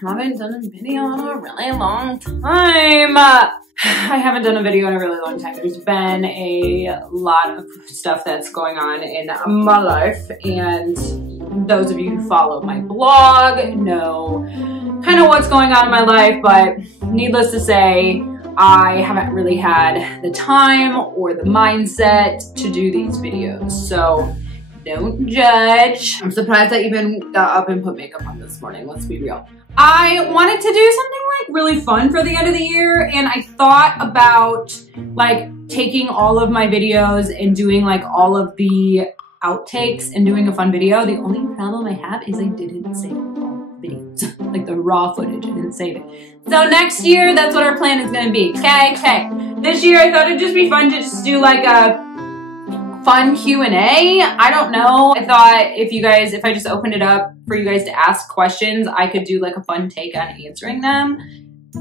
haven't done a video in a really long time. I haven't done a video in a really long time. There's been a lot of stuff that's going on in my life, and those of you who follow my blog know kind of what's going on in my life, but needless to say, I haven't really had the time or the mindset to do these videos, so don't judge. I'm surprised I even got up and put makeup on this morning, let's be real. I wanted to do something like really fun for the end of the year, and I thought about like taking all of my videos and doing like all of the outtakes and doing a fun video. The only problem I have is I didn't save all the videos, like the raw footage, I didn't save it. So next year, that's what our plan is gonna be, okay? This year I thought it'd just be fun to just do like a fun Q&A. I don't know. I thought if I just opened it up for you guys to ask questions, I could do like a fun take on answering them.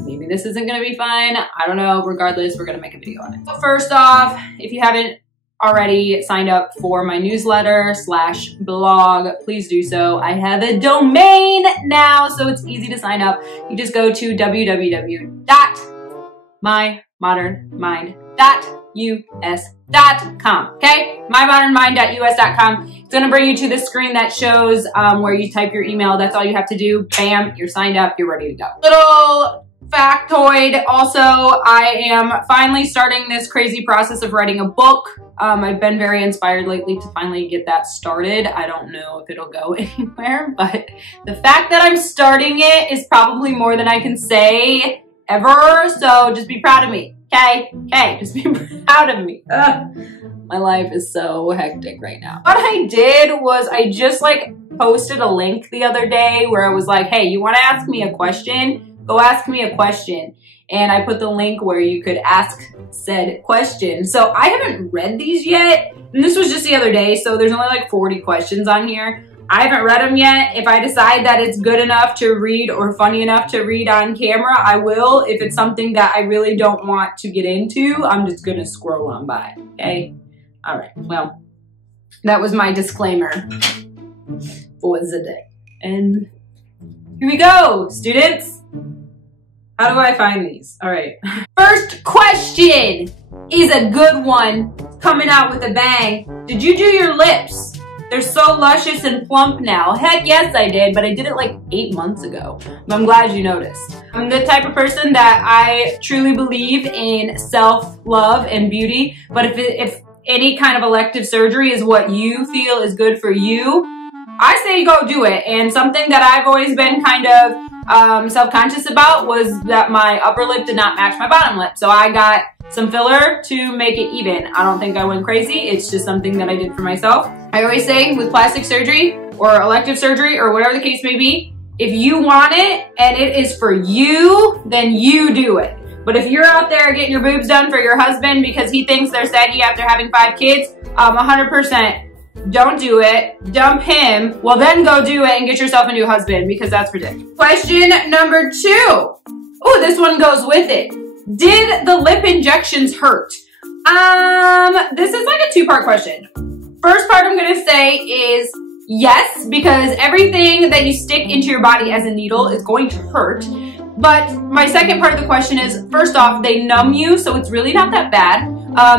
Maybe this isn't gonna be fun. I don't know. Regardless, we're gonna make a video on it. So first off, if you haven't already signed up for my newsletter / blog, please do so. I have a domain now, so it's easy to sign up. You just go to www.mymodernmind.us.com, okay? mymodernmind.us.com. It's gonna bring you to the screen that shows where you type your email. That's all you have to do. Bam, you're signed up, you're ready to go. Little factoid also, I am finally starting this crazy process of writing a book. I've been very inspired lately to finally get that started. I don't know if it'll go anywhere, but the fact that I'm starting it is probably more than I can say ever, so just be proud of me, okay? Okay, just be proud of me. My life is so hectic right now. What I did was I just like posted a link the other day where I was like, hey, you wanna ask me a question? Go ask me a question. And I put the link where you could ask said question. So I haven't read these yet, and this was just the other day, so there's only like 40 questions on here. I haven't read them yet. If I decide that it's good enough to read or funny enough to read on camera, I will. If it's something that I really don't want to get into, I'm just gonna scroll on by, okay? All right, well, that was my disclaimer for the day. And here we go, students. How do I find these? All right. First question is a good one, coming out with a bang. Did you do your lips? They're so luscious and plump now. Heck yes I did, but I did it like 8 months ago. I'm glad you noticed. I'm the type of person that I truly believe in self-love and beauty, but if any kind of elective surgery is what you feel is good for you, I say go do it. And something that I've always been kind of self-conscious about was that my upper lip did not match my bottom lip. So I got some filler to make it even. I don't think I went crazy. It's just something that I did for myself. I always say with plastic surgery or elective surgery or whatever the case may be, if you want it and it is for you, then you do it. But if you're out there getting your boobs done for your husband because he thinks they're saggy after having 5 kids, 100%. Don't do it, dump him, well then go do it and get yourself a new husband because that's ridiculous. Question number 2. Oh, this one goes with it. Did the lip injections hurt? This is like a 2-part question. First part I'm gonna say is yes, because everything that you stick into your body as a needle is going to hurt. But my second part of the question is, first off, they numb you, so it's really not that bad.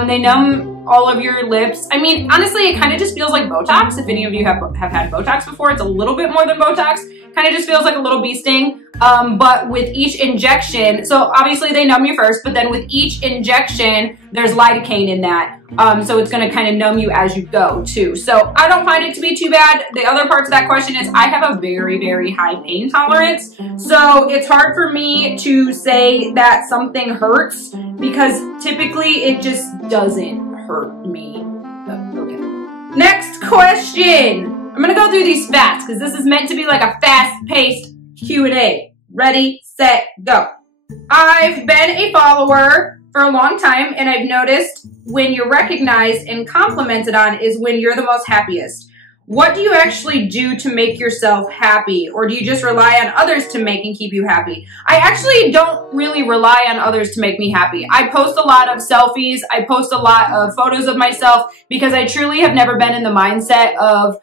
They numb all of your lips. I mean, honestly, it kind of just feels like Botox. If any of you have had Botox before, it's a little bit more than Botox. Kind of just feels like a little bee sting. But with each injection, so obviously they numb you first, but then with each injection, there's lidocaine in that. So it's gonna kind of numb you as you go too. So I don't find it to be too bad. The other parts of that question is I have a very, very high pain tolerance. So it's hard for me to say that something hurts because typically it just doesn't hurt me. Okay. Next question. I'm gonna go through these fast because this is meant to be like a fast-paced Q&A. Ready, set, go. I've been a follower for a long time, and I've noticed when you're recognized and complimented on is when you're the most happiest. What do you actually do to make yourself happy? Or do you just rely on others to make and keep you happy? I actually don't really rely on others to make me happy. I post a lot of selfies. I post a lot of photos of myself because I truly have never been in the mindset of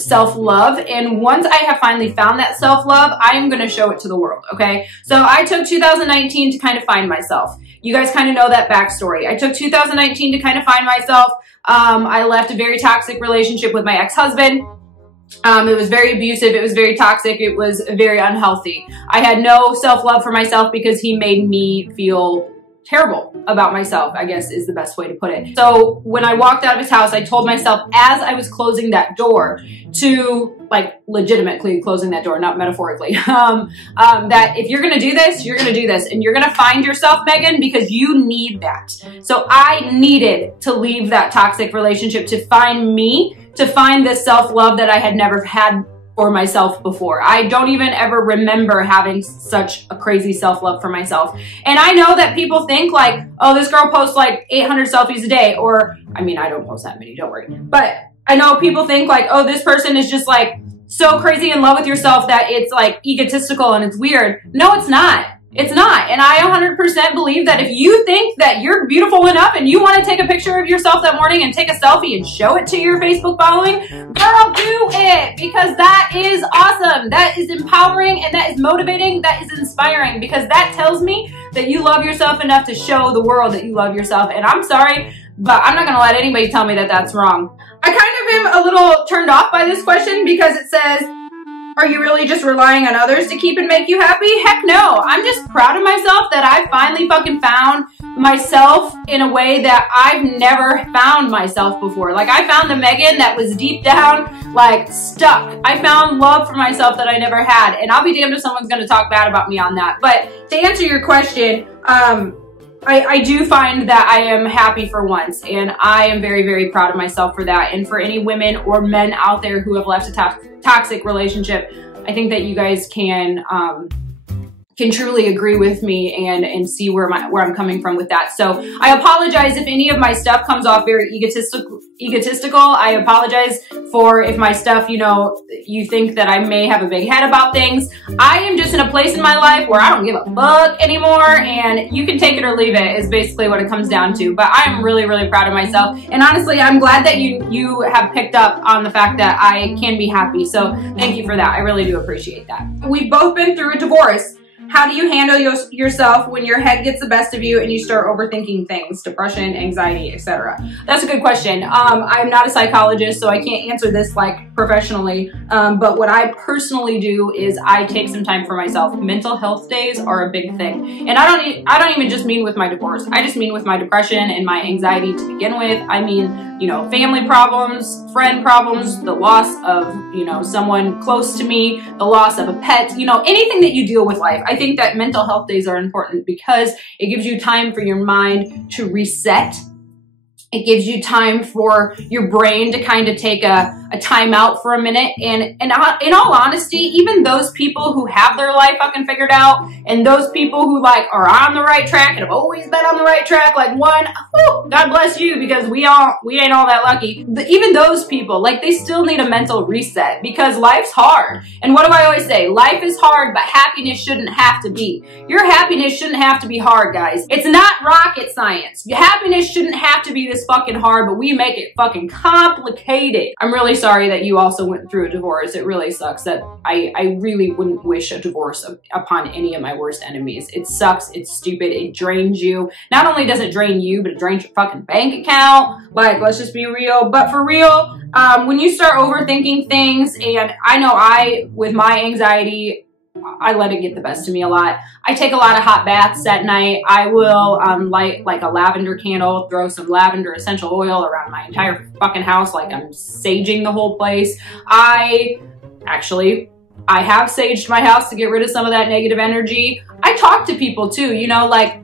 self-love. And once I have finally found that self-love, I am going to show it to the world, okay? So I took 2019 to kind of find myself. You guys kind of know that backstory. I took 2019 to kind of find myself. I left a very toxic relationship with my ex-husband. It was very abusive. It was very toxic. It was very unhealthy. I had no self-love for myself because he made me feel terrible about myself, I guess is the best way to put it. So when I walked out of his house, I told myself as I was closing that door to, like, legitimately closing that door, not metaphorically, that if you're gonna do this, you're gonna do this. And you're gonna find yourself, Megan, because you need that. So I needed to leave that toxic relationship to find me, to find this self-love that I had never had for myself before. I don't even ever remember having such a crazy self-love for myself. And I know that people think like, oh, this girl posts like 800 selfies a day, or, I mean, I don't post that many, don't worry. But I know people think like, oh, this person is just like so crazy in love with yourself that it's like egotistical and it's weird. No, it's not. It's not. And I 100% believe that if you think that you're beautiful enough and you want to take a picture of yourself that morning and take a selfie and show it to your Facebook following, girl, do it, because that is awesome. That is empowering and that is motivating. That is inspiring, because that tells me that you love yourself enough to show the world that you love yourself. And I'm sorry, but I'm not going to let anybody tell me that that's wrong. I kind of am a little turned off by this question because it says, are you really just relying on others to keep and make you happy? Heck no. I'm just proud of myself that I finally fucking found myself in a way that I've never found myself before. Like, I found the Megan that was deep down, like, stuck. I found love for myself that I never had. And I'll be damned if someone's going to talk bad about me on that. But to answer your question, I do find that I am happy for once, and I am very, very proud of myself for that. And for any women or men out there who have left a toxic relationship, I think that you guys can truly agree with me and see where I'm coming from with that. So I apologize if any of my stuff comes off very egotistical. I apologize for if my stuff, you know, you think that I may have a big head about things. I am just in a place in my life where I don't give a fuck anymore, and you can take it or leave it is basically what it comes down to. But I'm really, really proud of myself. And honestly, I'm glad that you have picked up on the fact that I can be happy. So thank you for that. I really do appreciate that. We've both been through a divorce. How do you handle yourself when your head gets the best of you and you start overthinking things, depression, anxiety, etc.? That's a good question. I'm not a psychologist, so I can't answer this like professionally. But what I personally do is I take some time for myself. Mental health days are a big thing. And I don't even just mean with my divorce. I just mean with my depression and my anxiety to begin with. I mean, you know, family problems, friend problems, the loss of, you know, someone close to me, the loss of a pet, you know, anything that you deal with life. I think that mental health days are important because it gives you time for your mind to reset. It gives you time for your brain to kind of take a time out for a minute. And in all honesty, even those people who have their life fucking figured out, and those people who like are on the right track and have always been on the right track, like God bless you, because we ain't all that lucky. Even those people, like, they still need a mental reset because life's hard. And what do I always say? Life is hard, but happiness shouldn't have to be. Your happiness shouldn't have to be hard, guys. It's not rocket science. Your happiness shouldn't have to be this fucking hard, but we make it fucking complicated. I'm really sorry that you also went through a divorce. It really sucks. That I really wouldn't wish a divorce upon any of my worst enemies. It sucks. It's stupid. It drains you. Not only does it drain you, but it drains your fucking bank account. Like, let's just be real. But for real, when you start overthinking things, and I know with my anxiety, I let it get the best of me a lot. I take a lot of hot baths at night. I will light like a lavender candle, throw some lavender essential oil around my entire fucking house like I'm saging the whole place. I have saged my house to get rid of some of that negative energy. I talk to people too, you know, like,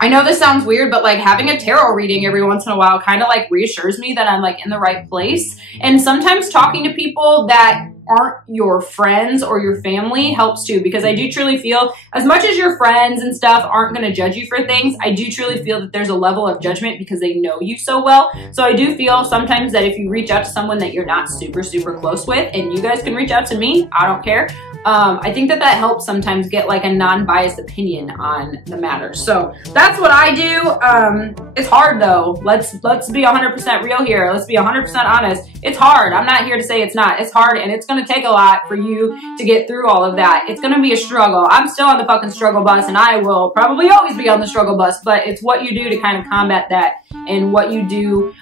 I know this sounds weird, but like having a tarot reading every once in a while kind of like reassures me that I'm like in the right place. And sometimes talking to people that aren't your friends or your family helps too, because I do truly feel, as much as your friends and stuff aren't going to judge you for things, I do truly feel that there's a level of judgment because they know you so well. So I do feel sometimes that if you reach out to someone that you're not super close with, and you guys can reach out to me, I don't care. I think that helps sometimes get like a non-biased opinion on the matter. So that's what I do. It's hard though. Let's be 100% real here. Let's be 100% honest. It's hard. I'm not here to say it's not. It's hard, and it's going to take a lot for you to get through all of that. It's going to be a struggle. I'm still on the fucking struggle bus, and I will probably always be on the struggle bus, but it's what you do to kind of combat that, and what you do,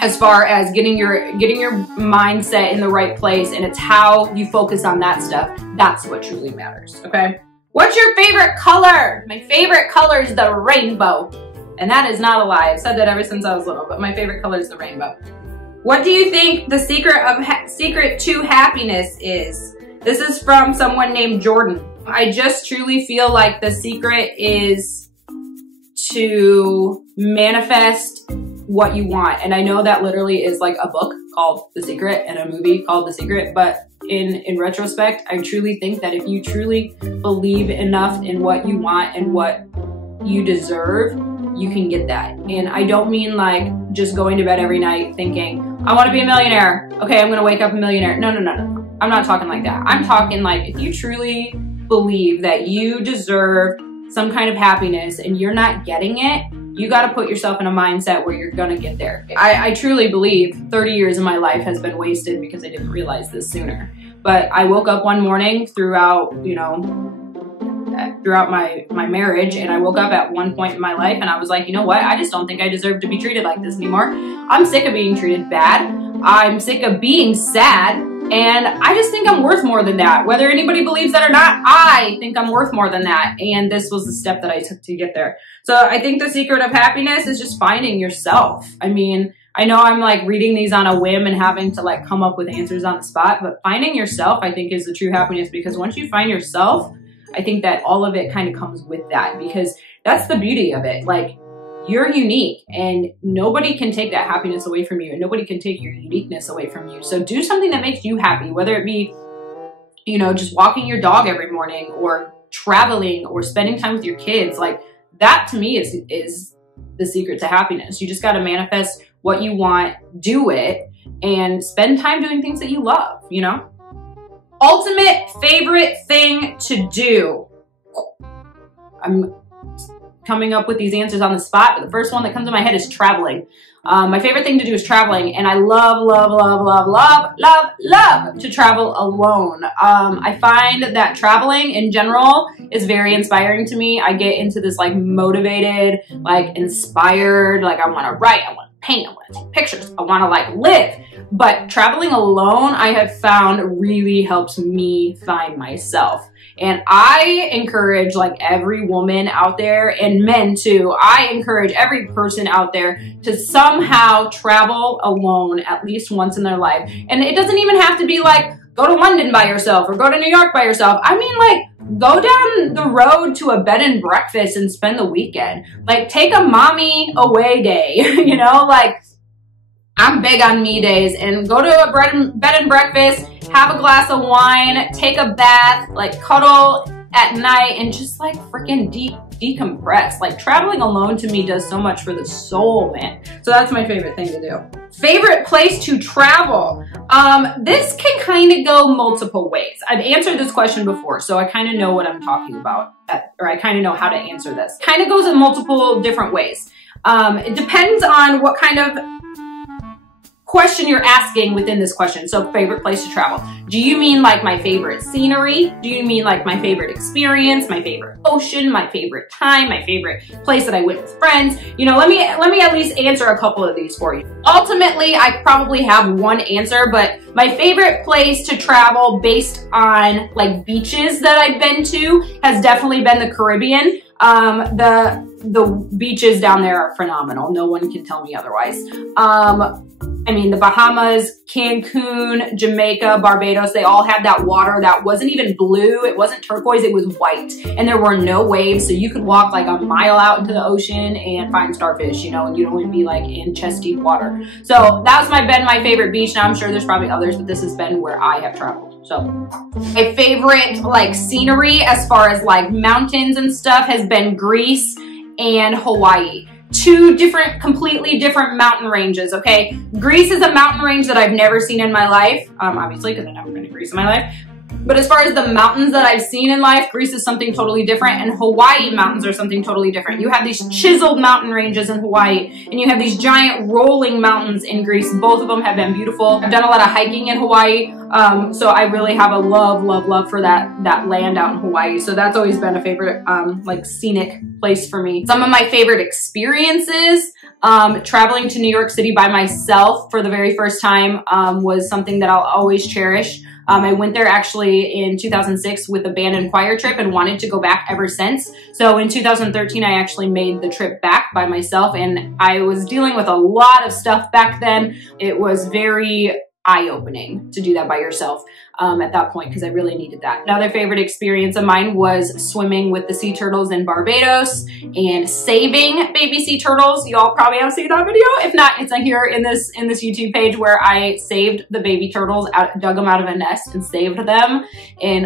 as far as getting your mindset in the right place, and it's how you focus on that stuff. That's what truly matters, okay? What's your favorite color? My favorite color is the rainbow. And that is not a lie. I've said that ever since I was little, but my favorite color is the rainbow. What do you think the secret to happiness is? This is from someone named Jordan. I just truly feel like the secret is to manifest what you want. And I know that literally is like a book called The Secret and a movie called The Secret, but in retrospect, I truly think that if you truly believe enough in what you want and what you deserve, you can get that. And I don't mean like just going to bed every night thinking, I want to be a millionaire. Okay, I'm going to wake up a millionaire. No. I'm not talking like that. I'm talking like if you truly believe that you deserve some kind of happiness and you're not getting it, you got to put yourself in a mindset where you're going to get there. I truly believe 30 years of my life has been wasted because I didn't realize this sooner. But I woke up one morning throughout my marriage, and I woke up at one point in my life and I was like, you know what? I just don't think I deserve to be treated like this anymore. I'm sick of being treated bad. I'm sick of being sad. And I just think I'm worth more than that. Whether anybody believes that or not, I think I'm worth more than that. And this was the step that I took to get there. So I think the secret of happiness is just finding yourself. I mean, I know I'm like reading these on a whim and having to like come up with answers on the spot, but finding yourself, I think, is the true happiness, because once you find yourself, I think that all of it kind of comes with that, because that's the beauty of it. Like, you're unique and nobody can take that happiness away from you, and nobody can take your uniqueness away from you. So do something that makes you happy, whether it be, you know, just walking your dog every morning or traveling or spending time with your kids. Like, that to me is the secret to happiness. You just got to manifest what you want, do it, and spend time doing things that you love, you know? Ultimate favorite thing to do. I'm coming up with these answers on the spot, but the first one that comes to my head is traveling. My favorite thing to do is traveling, and I love to travel alone. I find that traveling in general is very inspiring to me. I get into this like motivated, like inspired, like I want to write, I want to paint, I want to take pictures, I want to like live. But traveling alone, I have found, really helps me find myself. And I encourage like every woman out there, and men too, I encourage every person out there to somehow travel alone at least once in their life. And it doesn't even have to be like, go to London by yourself or go to New York by yourself. I mean, like, go down the road to a bed and breakfast and spend the weekend. Like, take a mommy away day, you know, like, I'm big on me days, and go to a bed and breakfast, have a glass of wine, take a bath, like cuddle at night, and just like freaking decompress. Like, traveling alone to me does so much for the soul, man. So that's my favorite thing to do. Favorite place to travel? This can kind of go multiple ways. I've answered this question before, so I kind of know what I'm talking about, or I kind of know how to answer this. Kind of goes in multiple different ways. It depends on what kind of question you're asking within this question. So, favorite place to travel. Do you mean like my favorite scenery? Do you mean like my favorite experience, my favorite ocean, my favorite time, my favorite place that I went with friends? You know, let me at least answer a couple of these for you. Ultimately, I probably have one answer, but my favorite place to travel based on like beaches that I've been to has definitely been the Caribbean. The beaches down there are phenomenal. No one can tell me otherwise. I mean, the Bahamas, Cancun, Jamaica, Barbados, they all had that water that wasn't even blue. It wasn't turquoise, it was white. And there were no waves, so you could walk like a mile out into the ocean and find starfish, you know, and you'd only be like in chest deep water. So that's been my favorite beach. Now I'm sure there's probably others, but this has been where I have traveled. So my favorite like scenery as far as like mountains and stuff has been Greece and Hawaii. Two completely different mountain ranges, okay? Greece is a mountain range that I've never seen in my life, obviously, because I've never been to Greece in my life. But as far as the mountains that I've seen in life, Greece is something totally different, and Hawaii mountains are something totally different. You have these chiseled mountain ranges in Hawaii, and you have these giant rolling mountains in Greece. Both of them have been beautiful. I've done a lot of hiking in Hawaii, so I really have a love for that land out in Hawaii. So that's always been a favorite, like scenic place for me. Some of my favorite experiences, traveling to New York City by myself for the very first time, was something that I'll always cherish. I went there actually in 2006 with a band and choir trip and wanted to go back ever since. So in 2013, I actually made the trip back by myself, and I was dealing with a lot of stuff back then. It was very eye-opening to do that by yourself at that point, because I really needed that. Another favorite experience of mine was swimming with the sea turtles in Barbados and saving baby sea turtles. Y'all probably have seen that video. If not, it's here in this YouTube page where I saved the baby turtles, dug them out of a nest and saved them in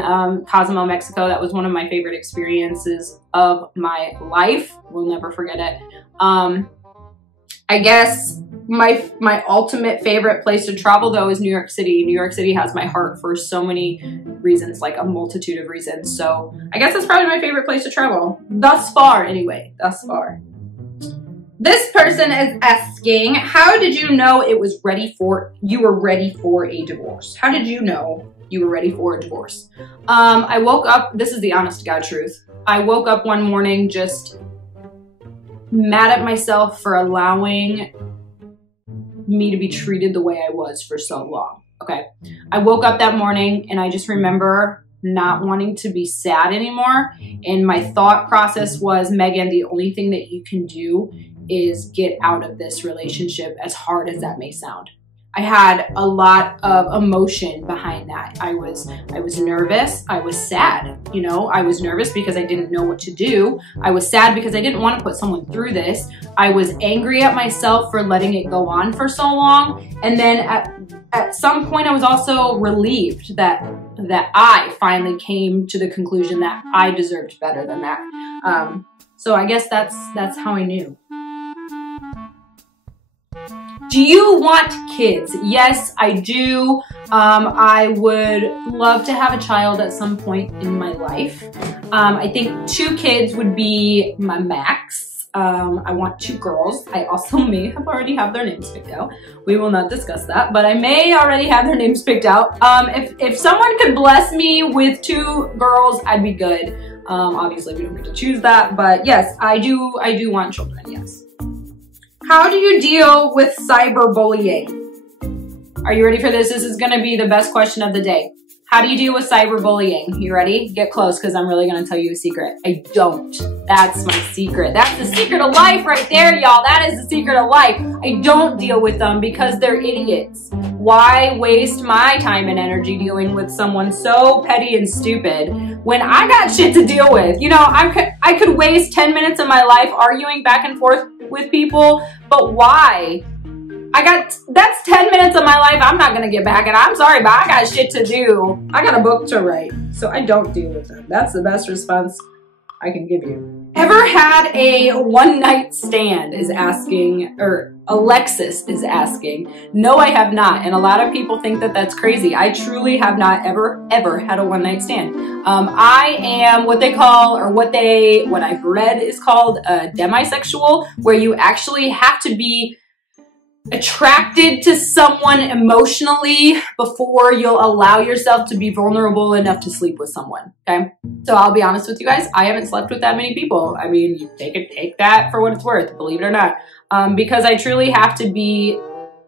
Cozumel, Mexico. That was one of my favorite experiences of my life. We'll never forget it. I guess my ultimate favorite place to travel though is New York City. New York City has my heart for so many reasons, like a multitude of reasons. So I guess that's probably my favorite place to travel. Thus far, anyway, thus far. This person is asking, how did you know you were ready for a divorce? How did you know you were ready for a divorce? I woke up, this is the honest to God truth. I woke up one morning just mad at myself for allowing me to be treated the way I was for so long. Okay. I woke up that morning and I just remember not wanting to be sad anymore. And my thought process was, Megan, the only thing that you can do is get out of this relationship, as hard as that may sound. I had a lot of emotion behind that. I was nervous. I was sad. You know, I was nervous because I didn't know what to do. I was sad because I didn't want to put someone through this. I was angry at myself for letting it go on for so long. And then at some point I was also relieved that I finally came to the conclusion that I deserved better than that. So I guess that's how I knew. Do you want kids? Yes, I do. I would love to have a child at some point in my life. I think 2 kids would be my max. I want 2 girls. I also may already have their names picked out. We will not discuss that, but I may already have their names picked out. If someone could bless me with 2 girls, I'd be good. Obviously we don't get to choose that, but yes, I do want children, yes. How do you deal with cyberbullying? Are you ready for this? This is gonna be the best question of the day. How do you deal with cyberbullying? You ready? Get close, because I'm really gonna tell you a secret. I don't. That's my secret. That's the secret of life right there, y'all. That is the secret of life. I don't deal with them because they're idiots. Why waste my time and energy dealing with someone so petty and stupid when I got shit to deal with? You know, I could waste 10 minutes of my life arguing back and forth with people, but why? That's 10 minutes of my life I'm not gonna get back, and I'm sorry, but I got shit to do. I got a book to write, so I don't deal with them. That's the best response I can give you. Ever had a one-night stand is asking, or Alexis is asking. No, I have not, and a lot of people think that that's crazy. I truly have not ever had a one-night stand. I am what they call, or what I've read is called a demisexual, where you actually have to be attracted to someone emotionally before you'll allow yourself to be vulnerable enough to sleep with someone, okay? So I'll be honest with you guys, I haven't slept with that many people. I mean, you take that for what it's worth, believe it or not. Because I truly have to be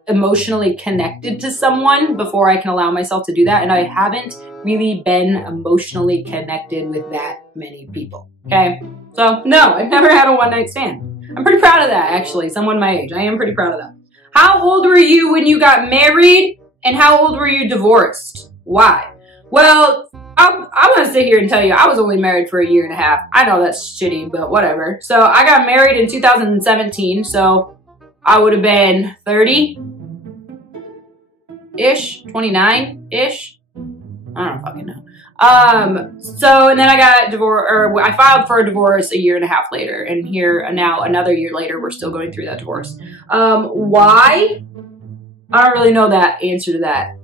emotionally connected to someone before I can allow myself to do that, and I haven't really been emotionally connected with that many people, okay? So no, I've never had a one-night stand. I'm pretty proud of that, actually, someone my age. I am pretty proud of that. How old were you when you got married? And how old were you divorced? Why? Well, I'm going to sit here and tell you, I was only married for a year and a half. I know that's shitty, but whatever. So I got married in 2017, so I would have been 30-ish, 29-ish. I don't fucking know. So, and then I got divorced, or I filed for a divorce a year and a half later, and here now another year later, we're still going through that divorce. Why? I don't really know that answer to that.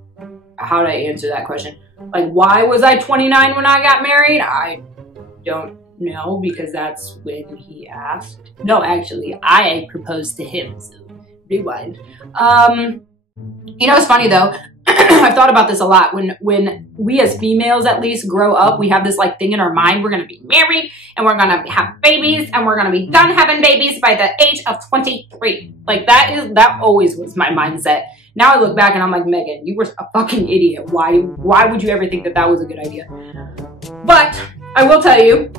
How to answer that question. Like, why was I 29 when I got married? I don't know, because that's when he asked. No, actually, I proposed to him, so rewind. You know, it's funny though. I've thought about this a lot. When we as females at least grow up, we have this like thing in our mind. We're going to be married and we're going to have babies and we're going to be done having babies by the age of 23. Like that always was my mindset. Now I look back and I'm like, Megan, you were a fucking idiot. Why would you ever think that that was a good idea? But I will tell you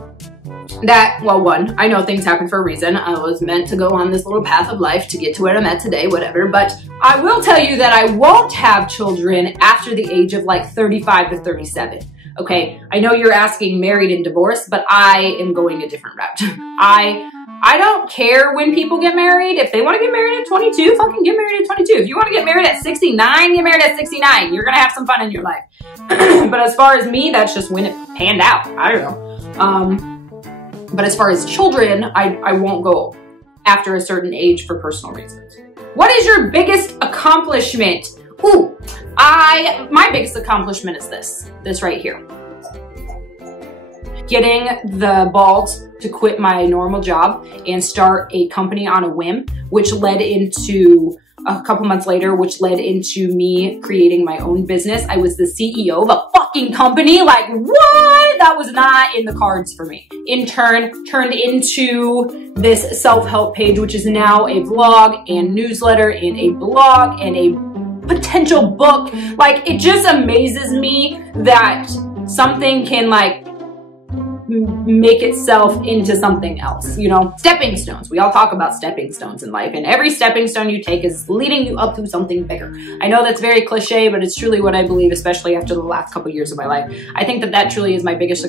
that, well, one, I know things happen for a reason. I was meant to go on this little path of life to get to where I'm at today, whatever. But I will tell you that I won't have children after the age of like 35 to 37. Okay, I know you're asking married and divorced, but I am going a different route. I don't care when people get married. If they want to get married at 22, fucking get married at 22. If you want to get married at 69, get married at 69. You're going to have some fun in your life. But as far as me, that's just when it panned out. I don't know. But as far as children, I won't go after a certain age for personal reasons. What is your biggest accomplishment? Ooh, my biggest accomplishment is this right here. Getting the balls to quit my normal job and start a company on a whim, which led into a couple months later, which led into me creating my own business. I was the CEO of a fucking company. Like, what? That was not in the cards for me. In turn, turned into this self-help page, which is now a blog and newsletter and a blog and a potential book. Like, it just amazes me that something can like make itself into something else, you know? Stepping stones. We all talk about stepping stones in life, and every stepping stone you take is leading you up to something bigger. I know that's very cliche, but it's truly what I believe, especially after the last couple years of my life. I think that truly is my biggest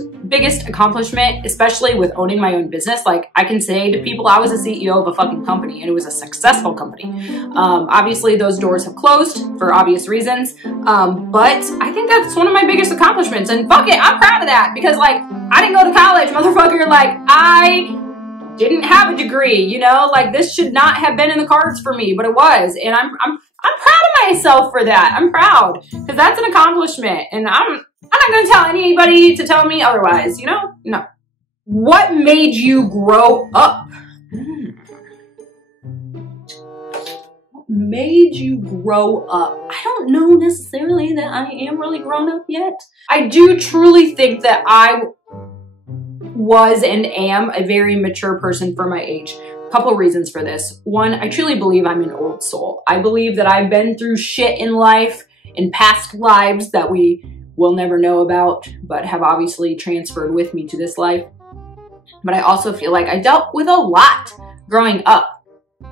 accomplishment, especially with owning my own business. Like, I can say to people, I was a CEO of a fucking company, and it was a successful company. Obviously, those doors have closed for obvious reasons, but I think that's one of my biggest accomplishments, and fuck it, I'm proud of that, because like, I didn't go to college, motherfucker. Like, I didn't have a degree, you know? Like, this should not have been in the cards for me, but it was. And I'm proud of myself for that. I'm proud, because that's an accomplishment. And I'm not going to tell anybody to tell me otherwise, you know? No. What made you grow up? What made you grow up? I don't know necessarily that I am really grown up yet. I do truly think that I was and am a very mature person for my age. A couple reasons for this. One, I truly believe I'm an old soul. I believe that I've been through shit in life, in past lives that we will never know about, but have obviously transferred with me to this life. But I also feel like I dealt with a lot growing up.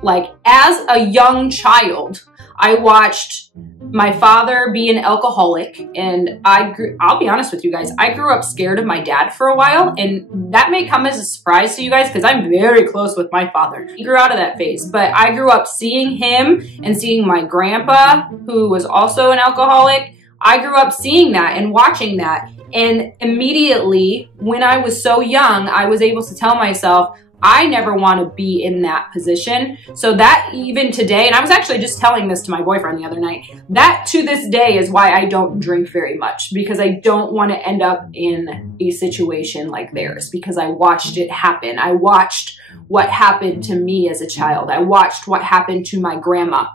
Like, as a young child, I watched my father be an alcoholic, and I'll be honest with you guys, I grew up scared of my dad for a while, and that may come as a surprise to you guys because I'm very close with my father. He grew out of that phase, but I grew up seeing him and seeing my grandpa, who was also an alcoholic. I grew up seeing that and watching that, and immediately when I was so young, I was able to tell myself, I never want to be in that position. So that even today, and I was actually just telling this to my boyfriend the other night, that to this day is why I don't drink very much, because I don't want to end up in a situation like theirs, because I watched it happen. I watched what happened to me as a child. I watched what happened to my grandma.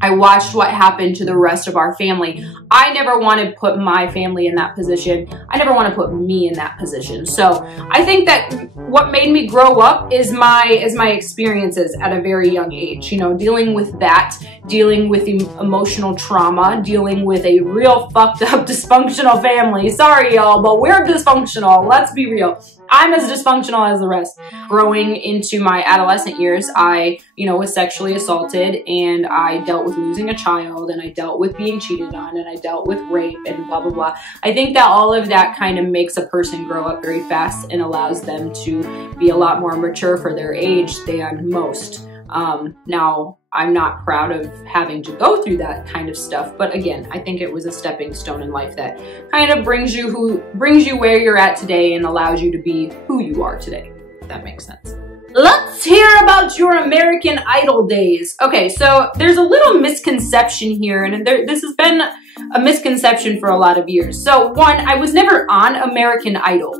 I watched what happened to the rest of our family. I never want to put my family in that position. I never want to put me in that position. So I think that what made me grow up is my experiences at a very young age. You know, dealing with that, dealing with emotional trauma, dealing with a real fucked up dysfunctional family. Sorry, y'all, but we're dysfunctional. Let's be real. I'm as dysfunctional as the rest. Growing into my adolescent years, I, was sexually assaulted, and I dealt with losing a child, and I dealt with being cheated on, and I dealt with rape and blah, blah, blah. I think that all of that kind of makes a person grow up very fast and allows them to be a lot more mature for their age than most. Now, I'm not proud of having to go through that kind of stuff, but again, I think it was a stepping stone in life that kind of brings you where you're at today and allows you to be who you are today, if that makes sense. Let's hear about your American Idol days. Okay, so there's a little misconception here, and this has been a misconception for a lot of years. So one, I was never on American Idol.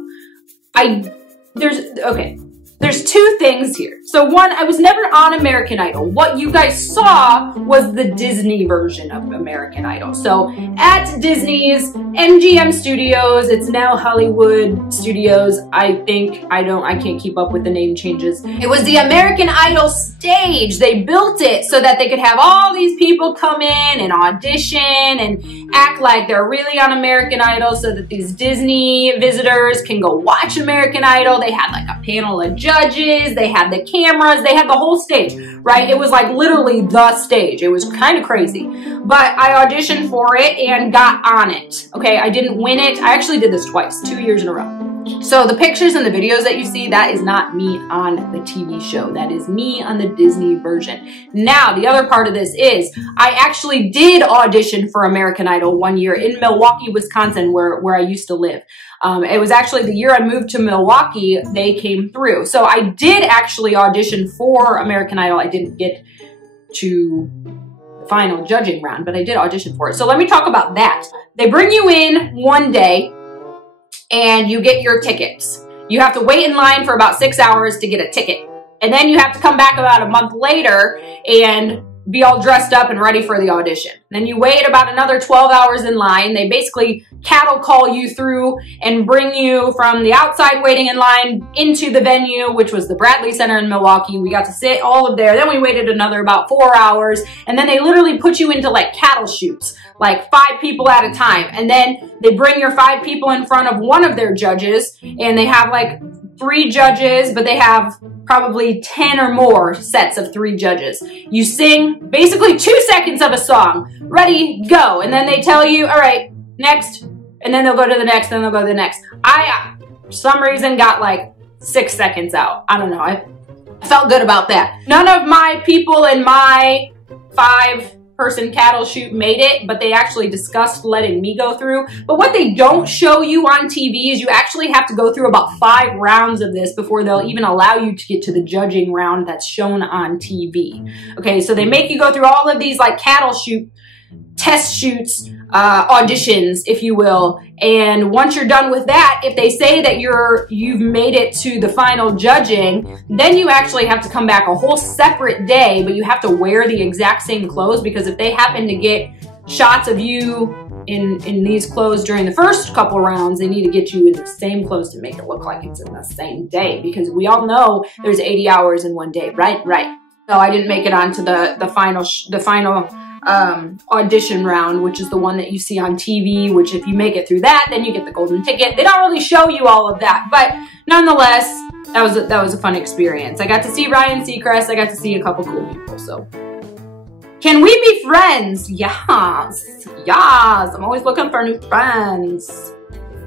There's two things here. So one, I was never on American Idol. What you guys saw was the Disney version of American Idol. So at Disney's MGM Studios, it's now Hollywood Studios. I can't keep up with the name changes. It was the American Idol stage. They built it so that they could have all these people come in and audition and act like they're really on American Idol so that these Disney visitors can go watch American Idol. They had like a panel of judges, they had the cameras, they had the whole stage, right? It was like literally the stage. It was kind of crazy. But I auditioned for it and got on it, okay? I didn't win it. I actually did this twice, 2 years in a row. So the pictures and the videos that you see, that is not me on the TV show. That is me on the Disney version. Now, the other part of this is I actually did audition for American Idol one year in Milwaukee, Wisconsin, where I used to live. It was actually the year I moved to Milwaukee, they came through. So I did actually audition for American Idol. I didn't get to the final judging round, but I did audition for it. So let me talk about that. They bring you in one day and you get your tickets. You have to wait in line for about 6 hours to get a ticket. And then you have to come back about a month later and be all dressed up and ready for the audition. Then you wait about another 12 hours in line. They basically cattle call you through and bring you from the outside waiting in line into the venue, which was the Bradley Center in Milwaukee. We got to sit all of there. Then we waited another about 4 hours. And then they literally put you into like cattle chutes, like 5 people at a time. And then they bring your 5 people in front of one of their judges, and they have like 3 judges, but they have probably 10 or more sets of 3 judges. You sing basically 2 seconds of a song, ready, go. And then they tell you, all right, next. And then they'll go to the next, then they'll go to the next. I, for some reason, got like 6 seconds out. I don't know. I felt good about that. None of my people in my 5-person cattle chute made it, but they actually discussed letting me go through. But what they don't show you on TV is you actually have to go through about 5 rounds of this before they'll even allow you to get to the judging round that's shown on TV. Okay, so they make you go through all of these like cattle chute test shoots, auditions, if you will. And once you're done with that, if they say that you've made it to the final judging, then you actually have to come back a whole separate day, but you have to wear the exact same clothes, because if they happen to get shots of you in these clothes during the first couple rounds, they need to get you in the same clothes to make it look like it's in the same day, because we all know there's 80 hours in one day, right? Right. So I didn't make it onto the final audition round, which is the one that you see on TV, which if you make it through that, then you get the golden ticket. They don't really show you all of that, but nonetheless, that was a fun experience. I got to see Ryan Seacrest. I got to see a couple cool people, so. Can we be friends? Yes, yes, I'm always looking for new friends.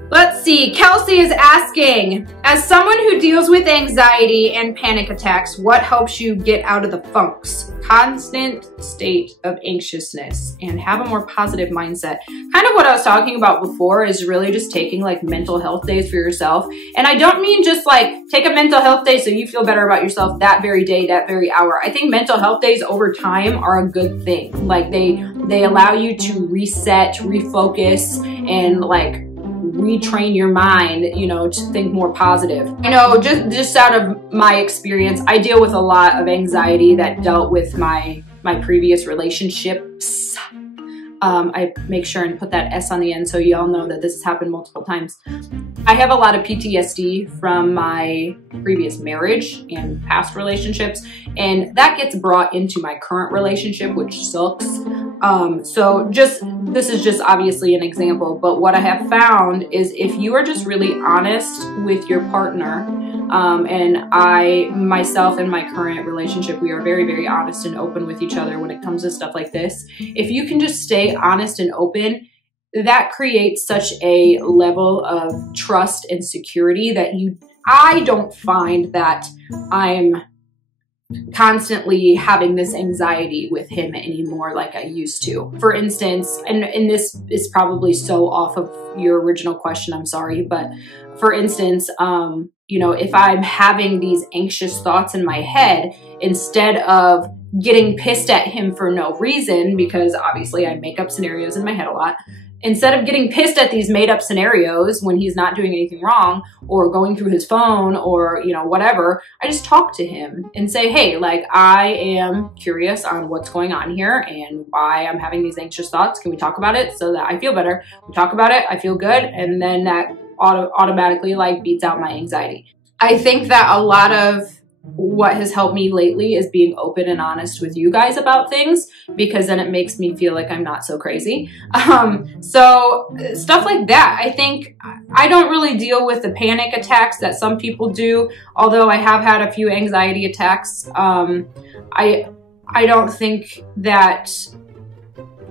Let's see, Kelsey is asking, as someone who deals with anxiety and panic attacks, what helps you get out of the funks? Constant state of anxiousness and have a more positive mindset. Kind of what I was talking about before is really just taking like mental health days for yourself. And I don't mean just like take a mental health day so you feel better about yourself that very day, that very hour. I think mental health days over time are a good thing. Like they allow you to reset, refocus, and like retrain your mind, you know, to think more positive. I know just out of my experience, I deal with a lot of anxiety that dealt with my my previous relationships. I make sure and put that S on the end so you all know that this has happened multiple times. I have a lot of PTSD from my previous marriage and past relationships, and that gets brought into my current relationship, which sucks. So this is just obviously an example, but what I have found is if you are just really honest with your partner, and I, myself and my current relationship, we are very, very honest and open with each other when it comes to stuff like this. If you can just stay honest and open, that creates such a level of trust and security that I don't find that I'm constantly having this anxiety with him anymore like I used to. For instance, and this is probably so off of your original question, I'm sorry, but for instance, you know, if I'm having these anxious thoughts in my head, instead of getting pissed at him for no reason, because obviously I make up scenarios in my head a lot, instead of getting pissed at these made up scenarios when he's not doing anything wrong or going through his phone or, you know, whatever, I just talk to him and say, hey, like, I am curious on what's going on here and why I'm having these anxious thoughts. Can we talk about it so that I feel better? We talk about it, I feel good, and then that automatically like beats out my anxiety. I think that a lot of what has helped me lately is being open and honest with you guys about things, because then it makes me feel like I'm not so crazy. So stuff like that. I think I don't really deal with the panic attacks that some people do, although I have had a few anxiety attacks. I don't think that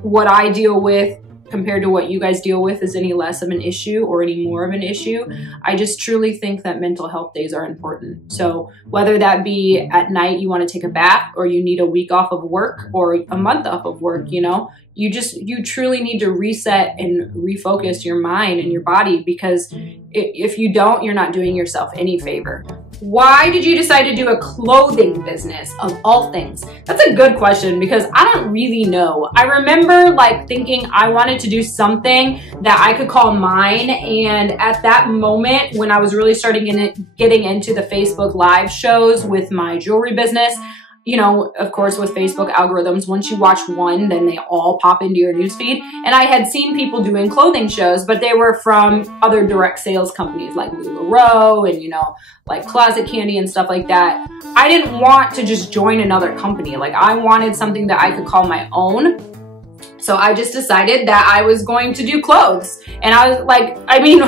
what I deal with compared to what you guys deal with is any less of an issue or any more of an issue. I just truly think that mental health days are important. So whether that be at night you want to take a bath, or you need a week off of work or a month off of work, you know, you truly need to reset and refocus your mind and your body, because if you don't, you're not doing yourself any favor. Why did you decide to do a clothing business of all things? That's a good question, because I don't really know. I remember like thinking I wanted to do something that I could call mine. And at that moment, when I was really starting getting into the Facebook live shows with my jewelry business, you know, of course, with Facebook algorithms, once you watch one, then they all pop into your newsfeed. And I had seen people doing clothing shows, but they were from other direct sales companies like LuLaRoe and, you know, like Closet Candy and stuff like that. I didn't want to just join another company. Like, I wanted something that I could call my own. So I just decided that I was going to do clothes. And I was like, I mean,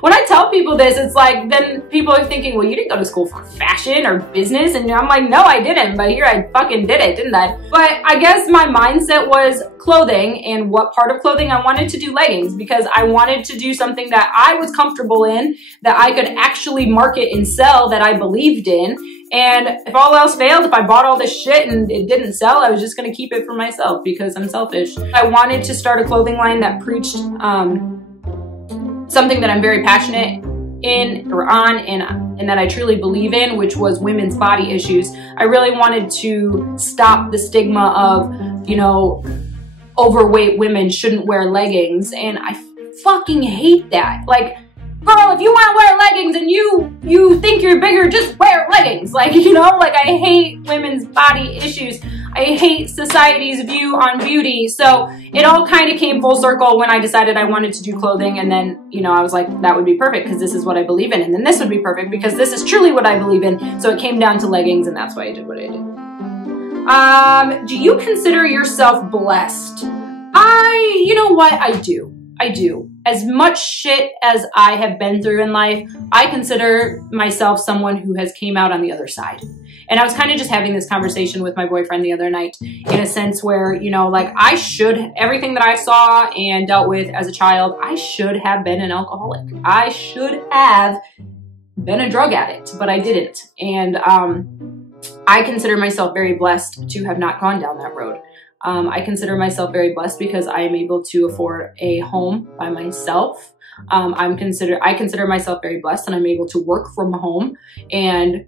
when I tell people this, it's like, then people are thinking, well, you didn't go to school for fashion or business. And I'm like, no, I didn't. But here I fucking did it, didn't I? But I guess my mindset was clothing, and what part of clothing I wanted to do leggings, because I wanted to do something that I was comfortable in, that I could actually market and sell, that I believed in. And if all else failed, if I bought all this shit and it didn't sell, I was just going to keep it for myself because I'm selfish. I wanted to start a clothing line that preached something that I'm very passionate in or on, and that I truly believe in, which was women's body issues. I really wanted to stop the stigma of, you know, overweight women shouldn't wear leggings. And I fucking hate that. Like, girl, if you want to wear leggings and you think you're bigger, just wear leggings. Like, you know, like, I hate women's body issues. I hate society's view on beauty. So it all kind of came full circle when I decided I wanted to do clothing. And then, you know, I was like, that would be perfect because this is what I believe in. And then this would be perfect because this is truly what I believe in. So it came down to leggings, and that's why I did what I did. Do you consider yourself blessed? You know what? I do. I do. As much shit as I have been through in life, I consider myself someone who has came out on the other side. And I was kind of just having this conversation with my boyfriend the other night, in a sense where, you know, like, I should, everything that I saw and dealt with as a child, I should have been an alcoholic. I should have been a drug addict, but I didn't. And I consider myself very blessed to have not gone down that road. I consider myself very blessed because I am able to afford a home by myself. I consider myself very blessed that I'm able to work from home, and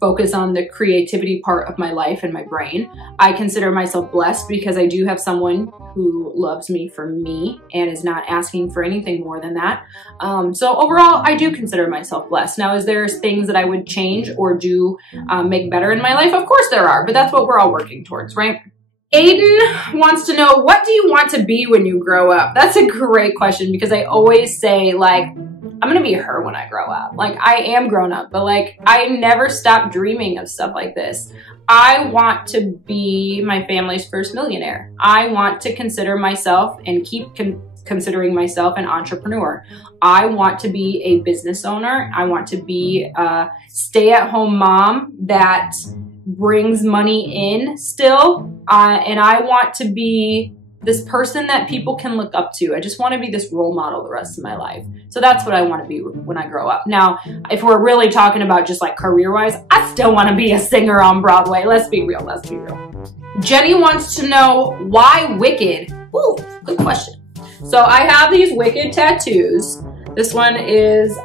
focus on the creativity part of my life and my brain. I consider myself blessed because I do have someone who loves me for me and is not asking for anything more than that. So overall, I do consider myself blessed. Now, is there things that I would change or do make better in my life? Of course there are, but that's what we're all working towards, right? Aiden wants to know, what do you want to be when you grow up? That's a great question because I always say, like, I'm gonna be her when I grow up. Like, I am grown up, but like, I never stop dreaming of stuff like this. I want to be my family's first millionaire. I want to consider myself and keep considering myself an entrepreneur. I want to be a business owner. I want to be a stay-at-home mom that brings money in still. And I want to be this person that people can look up to. I just want to be this role model the rest of my life. So that's what I want to be when I grow up. Now, if we're really talking about just like career-wise, I still want to be a singer on Broadway. Let's be real, let's be real. Jenny wants to know, why Wicked? Ooh, good question. So I have these Wicked tattoos. This one is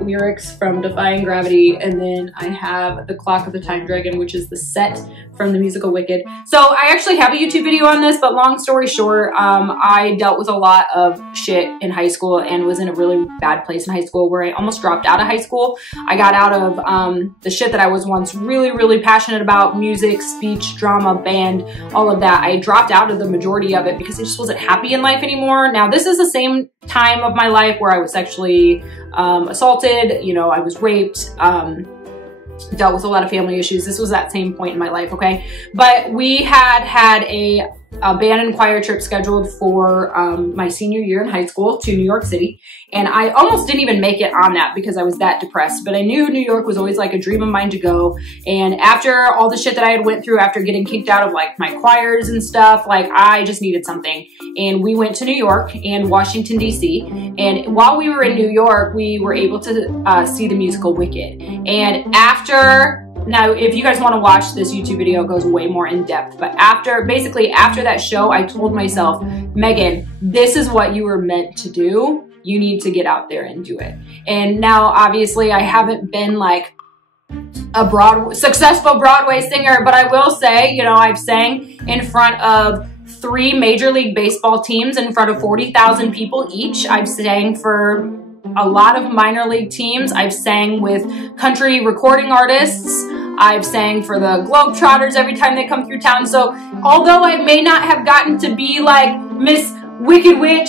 lyrics from Defying Gravity, and then I have the Clock of the Time Dragon, which is the set from the musical Wicked. So I actually have a YouTube video on this, but long story short, I dealt with a lot of shit in high school and was in a really bad place in high school where I almost dropped out of high school. I got out of the shit that I was once really, really passionate about, music, speech, drama, band, all of that. I dropped out of the majority of it because I just wasn't happy in life anymore. Now, this is the same time of my life where I was sexually assaulted, you know, I was raped, dealt with a lot of family issues. This was that same point in my life, okay? But we had a band and choir trip scheduled for my senior year in high school to New York City. And I almost didn't even make it on that because I was that depressed. But I knew New York was always like a dream of mine to go. And after all the shit that I had went through, after getting kicked out of like my choirs and stuff, like I just needed something. And we went to New York and Washington, D.C. And while we were in New York, we were able to see the musical Wicked. And now, if you guys want to watch this YouTube video, it goes way more in depth. But basically after that show, I told myself, Megan, this is what you were meant to do. You need to get out there and do it. And now, obviously, I haven't been like a successful Broadway singer, but I will say, you know, I've sang in front of 3 Major League Baseball teams in front of 40,000 people each. I've sang for a lot of minor league teams. I've sang with country recording artists. I've sang for the Globetrotters every time they come through town. So although I may not have gotten to be like Miss Wicked Witch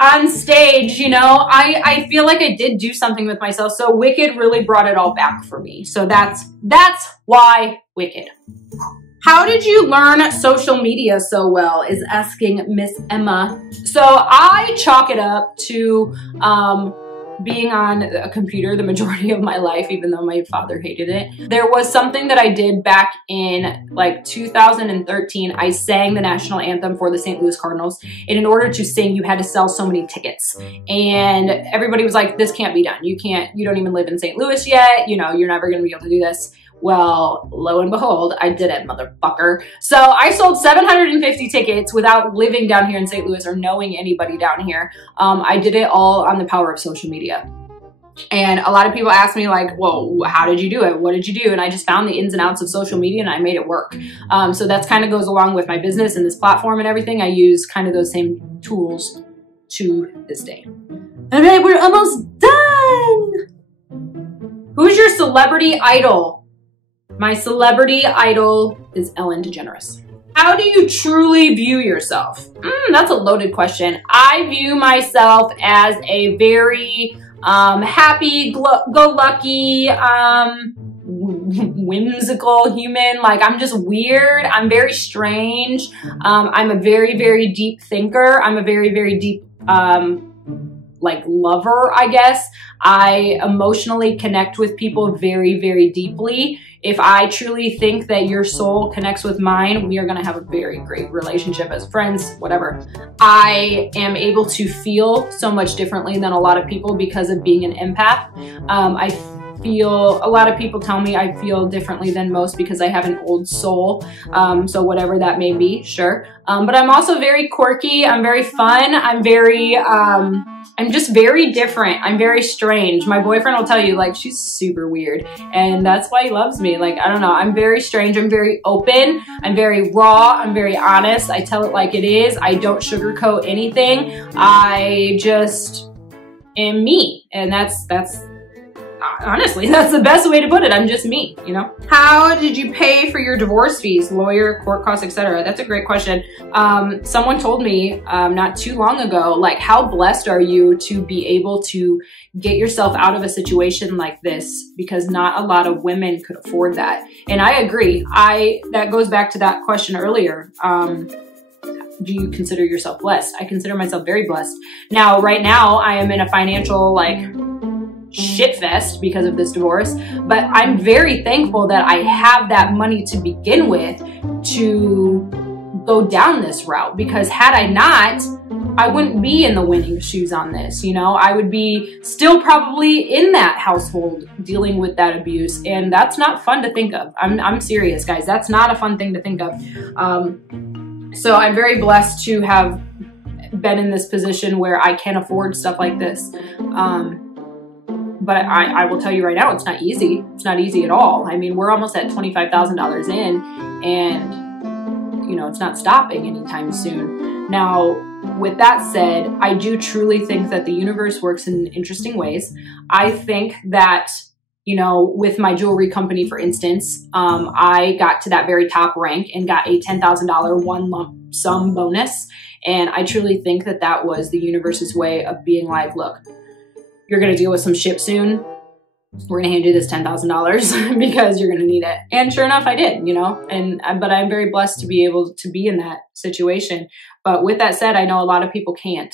on stage, you know, I feel like I did do something with myself. So Wicked really brought it all back for me. So that's why Wicked. How did you learn social media so well, is asking Miss Emma. So I chalk it up to being on a computer the majority of my life, even though my father hated it. There was something that I did back in like 2013. I sang the national anthem for the St. Louis Cardinals. And in order to sing, you had to sell so many tickets. And everybody was like, this can't be done. You don't even live in St. Louis yet. You know, you're never going to be able to do this. Well, lo and behold, I did it, motherfucker. So I sold 750 tickets without living down here in St. Louis or knowing anybody down here. I did it all on the power of social media. And a lot of people ask me like, well, how did you do it? What did you do? And I just found the ins and outs of social media and I made it work. So that's kind of goes along with my business and this platform and everything. I use kind of those same tools to this day. All right, we're almost done. Who's your celebrity idol? My celebrity idol is Ellen DeGeneres. How do you truly view yourself? That's a loaded question. I view myself as a very happy, go-lucky, whimsical human. Like, I'm just weird. I'm very strange. I'm a very, very deep thinker. I'm a very, very deep like lover, I guess. I emotionally connect with people very, very deeply. If I truly think that your soul connects with mine, we are going to have a very great relationship as friends, whatever. I am able to feel so much differently than a lot of people because of being an empath. I feel, a lot of people tell me I feel differently than most because I have an old soul. So whatever that may be, sure. But I'm also very quirky. I'm very fun. I'm just very different. I'm very strange. My boyfriend will tell you, like, she's super weird. And that's why he loves me. Like, I don't know. I'm very strange. I'm very open. I'm very raw. I'm very honest. I tell it like it is. I don't sugarcoat anything. I just am me. And that's honestly, that's the best way to put it. I'm just me, you know? How did you pay for your divorce fees, lawyer, court costs, etc.? That's a great question. Someone told me not too long ago, like, how blessed are you to be able to get yourself out of a situation like this? Because not a lot of women could afford that. And I agree. That goes back to that question earlier. Do you consider yourself blessed? I consider myself very blessed. Now, right now, I am in a financial, like, shit fest because of this divorce, but I'm very thankful that I have that money to begin with to go down this route, because had I not, I wouldn't be in the winning shoes on this, you know? I would be still probably in that household dealing with that abuse, and that's not fun to think of. I'm serious, guys. That's not a fun thing to think of. So I'm very blessed to have been in this position where I can afford stuff like this. But I will tell you right now, it's not easy. It's not easy at all. I mean, we're almost at $25,000 in, and, you know, it's not stopping anytime soon. Now, with that said, I do truly think that the universe works in interesting ways. I think that, you know, with my jewelry company, for instance, I got to that very top rank and got a $10,000 one lump sum bonus. And I truly think that that was the universe's way of being like, look, you're going to deal with some shit soon. We're going to hand you this $10,000 because you're going to need it. And sure enough, I did, you know, but I'm very blessed to be able to be in that situation. But with that said, I know a lot of people can't.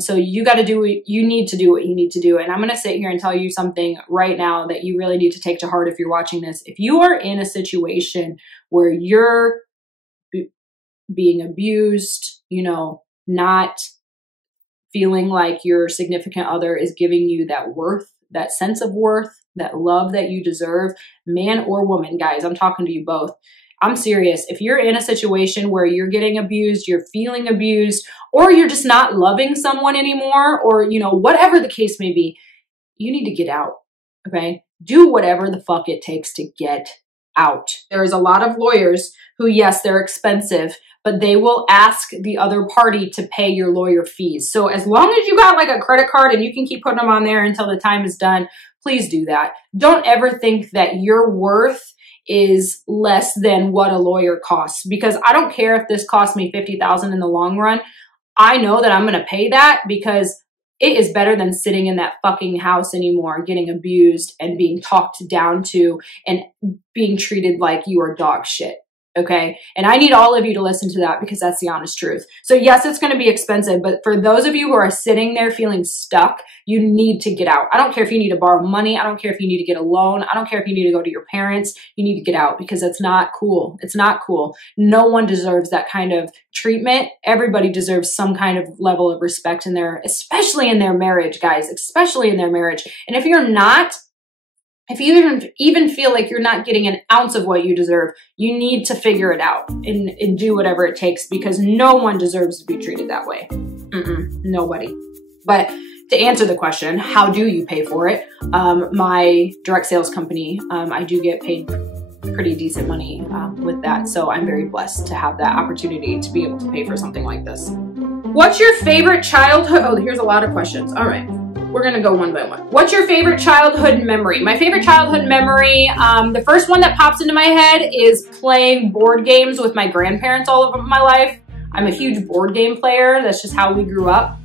So you got to do what you need to do what you need to do. And I'm going to sit here and tell you something right now that you really need to take to heart if you're watching this. If you are in a situation where you're being abused, you know, not feeling like your significant other is giving you that worth, that sense of worth, that love that you deserve, man or woman, guys, I'm talking to you both. I'm serious. If you're in a situation where you're getting abused, you're feeling abused, or you're just not loving someone anymore, or, you know, whatever the case may be, you need to get out, okay? Do whatever the fuck it takes to get out. There's a lot of lawyers who, yes, they're expensive, but they will ask the other party to pay your lawyer fees. So as long as you got like a credit card and you can keep putting them on there until the time is done, please do that. Don't ever think that your worth is less than what a lawyer costs, because I don't care if this costs me $50,000 in the long run. I know that I'm going to pay that because it is better than sitting in that fucking house anymore, getting abused and being talked down to and being treated like you are dog shit. Okay. And I need all of you to listen to that because that's the honest truth. So yes, it's going to be expensive, but for those of you who are sitting there feeling stuck, you need to get out. I don't care if you need to borrow money. I don't care if you need to get a loan. I don't care if you need to go to your parents. You need to get out because it's not cool. It's not cool. No one deserves that kind of treatment. Everybody deserves some kind of level of respect in their, especially in their marriage, guys, especially in their marriage. And if you're not, if you even feel like you're not getting an ounce of what you deserve, you need to figure it out and do whatever it takes because no one deserves to be treated that way. Nobody. But to answer the question, how do you pay for it? My direct sales company, I do get paid pretty decent money with that. So I'm very blessed to have that opportunity to be able to pay for something like this. What's your favorite childhood? Oh, here's a lot of questions. All right. We're going to go one by one. What's your favorite childhood memory? My favorite childhood memory, the first one that pops into my head is playing board games with my grandparents all over my life. I'm a huge board game player. That's just how we grew up.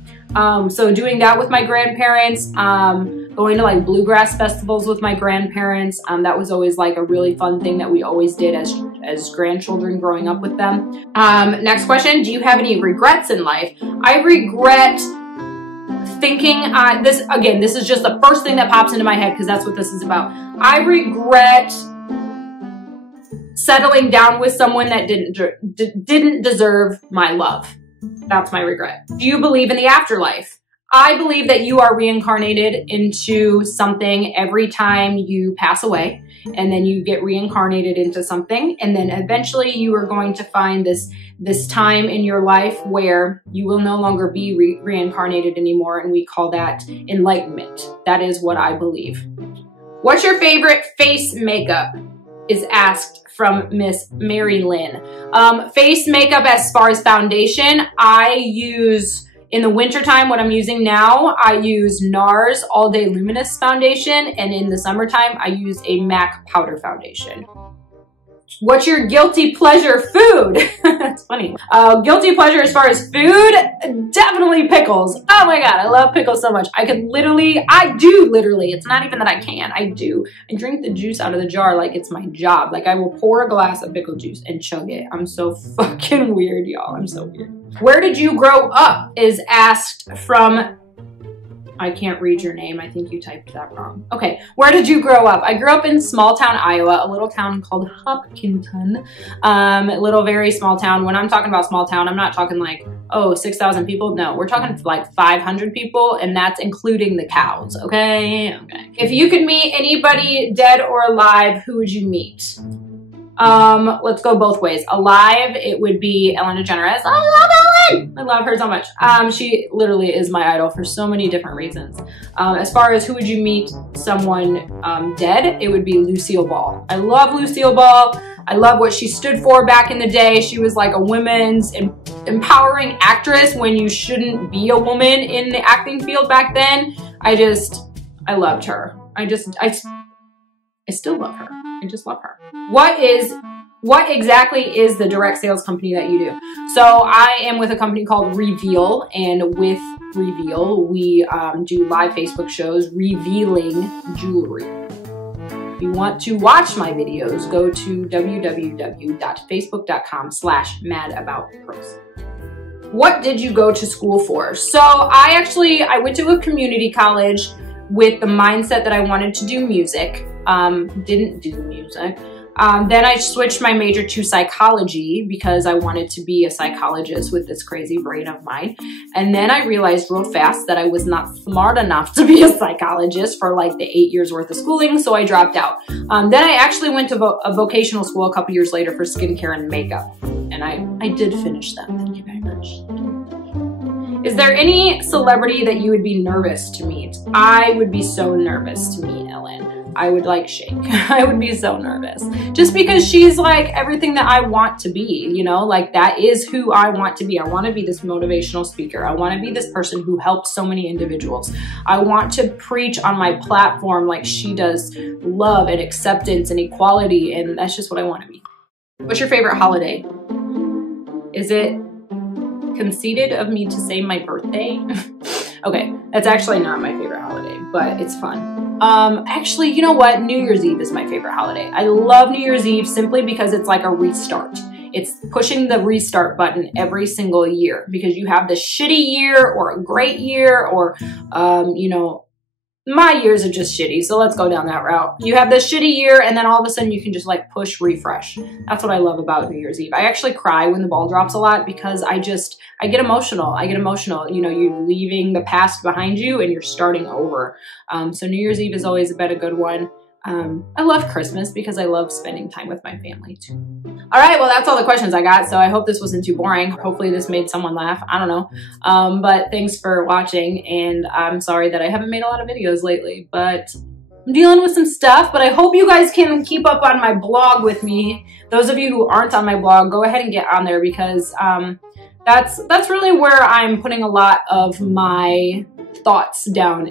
So doing that with my grandparents, going to like bluegrass festivals with my grandparents. That was always like a really fun thing that we always did as grandchildren growing up with them. Next question, do you have any regrets in life? I regret thinking, this is just the first thing that pops into my head because that's what this is about. I regret settling down with someone that didn't deserve my love. That's my regret. Do you believe in the afterlife? I believe that you are reincarnated into something every time you pass away, and then you get reincarnated into something, and then eventually you are going to find this time in your life where you will no longer be reincarnated anymore, and we call that enlightenment. That is what I believe. What's your favorite face makeup? Is asked from Miss Mary Lynn. Face makeup as far as foundation, I use, in the wintertime, what I'm using now, I use NARS All Day Luminous Foundation, and in the summertime, I use a MAC Powder Foundation. What's your guilty pleasure food? That's funny. Guilty pleasure as far as food, definitely pickles. Oh my God, I love pickles so much. I do literally, it's not even that I can, I do. I drink the juice out of the jar like it's my job. Like I will pour a glass of pickle juice and chug it. I'm so fucking weird, y'all. I'm so weird. Where did you grow up? Is asked from, I can't read your name. I think you typed that wrong. Okay, where did you grow up? I grew up in small town Iowa, a little town called Hopkinton. A little very small town. When I'm talking about small town, I'm not talking like, oh, 6,000 people. No, we're talking like 500 people, and that's including the cows, okay? Okay. If you could meet anybody dead or alive, who would you meet? Let's go both ways. Alive, it would be Ellen DeGeneres. I love Ellen! I love her so much. She literally is my idol for so many different reasons. As far as who would you meet someone dead, it would be Lucille Ball. I love Lucille Ball. I love what she stood for back in the day. She was like a women's empowering actress when you shouldn't be a woman in the acting field back then. I loved her. I still love her. I just love her. What exactly is the direct sales company that you do? So I am with a company called Reveal, and with Reveal, we do live Facebook shows revealing jewelry. If you want to watch my videos, go to www.facebook.com/madaboutpros. What did you go to school for? So I went to a community college with the mindset that I wanted to do music. Didn't do music. Then I switched my major to psychology because I wanted to be a psychologist with this crazy brain of mine. And then I realized real fast that I was not smart enough to be a psychologist for like the 8 years worth of schooling, so I dropped out. Then I actually went to a vocational school a couple years later for skincare and makeup. And I did finish that. Thank you very much. Is there any celebrity that you would be nervous to meet? I would be so nervous to meet Ellen. I would like shake. I would be so nervous. Just because she's like everything that I want to be, you know, like that is who I want to be. I want to be this motivational speaker. I want to be this person who helps so many individuals. I want to preach on my platform like she does, love and acceptance and equality, and that's just what I want to be. What's your favorite holiday? Is it conceited of me to say my birthday? Okay, that's actually not my favorite holiday, but it's fun. Actually, you know what? New Year's Eve is my favorite holiday. I love New Year's Eve simply because it's like a restart. It's pushing the restart button every single year because you have the shitty year or a great year or, you know, my years are just shitty, so let's go down that route. You have this shitty year, and then all of a sudden you can just like push refresh. That's what I love about New Year's Eve. I actually cry when the ball drops a lot because I get emotional. I get emotional. You know, you're leaving the past behind you and you're starting over. So New Year's Eve is always a good one. I love Christmas because I love spending time with my family too. All right, well, that's all the questions I got. So I hope this wasn't too boring. Hopefully this made someone laugh. I don't know. But thanks for watching. And I'm sorry that I haven't made a lot of videos lately, but I'm dealing with some stuff. But I hope you guys can keep up on my blog with me. Those of you who aren't on my blog, go ahead and get on there because that's really where I'm putting a lot of my thoughts down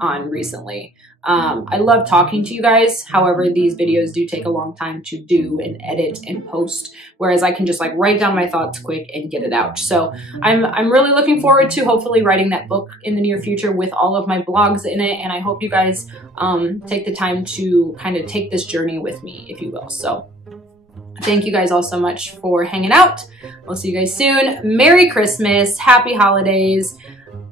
on recently. I love talking to you guys. However, these videos do take a long time to do and edit and post, whereas I can just like write down my thoughts quick and get it out. So I'm really looking forward to hopefully writing that book in the near future with all of my blogs in it. And I hope you guys take the time to kind of take this journey with me, if you will. So thank you guys all so much for hanging out. We'll see you guys soon. Merry Christmas, happy holidays,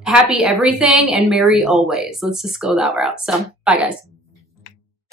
happy everything, and merry always. Let's just go that route. So bye guys.